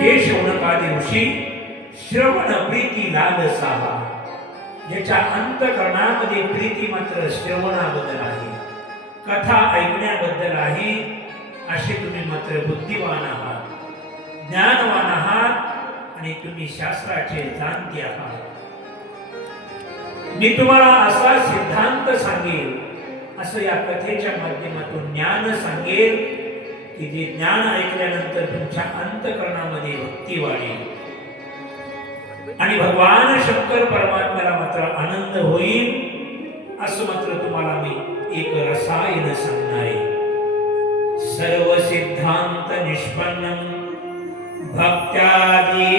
हे शौनकादी ऋषी श्रवण प्रीती लालसा, ज्याच्या अंतकरणामध्ये प्रीती मात्र श्रवणाबद्दल आहे, कथा ऐकण्याबद्दल आहे, असे तुम्ही मात्र बुद्धिवान आहात, ज्ञानवान आहात आणि तुम्ही शास्त्राचे जाणते आहात. मी तुम्हाला असा सिद्धांत सांगेल, असं या कथेच्या माध्यमातून ज्ञान सांगेल की जे ज्ञान ऐकल्यानंतर तुमच्या अंतकरणामध्ये भक्ती वाढेल आणि भगवान शंकर परमात्म्याला मात्र आनंद होईल. असं मात्र तुम्हाला मी एक रसायन सांगणार आहे. सर्व सिद्धांत निष्पन्नम भक्त्यादी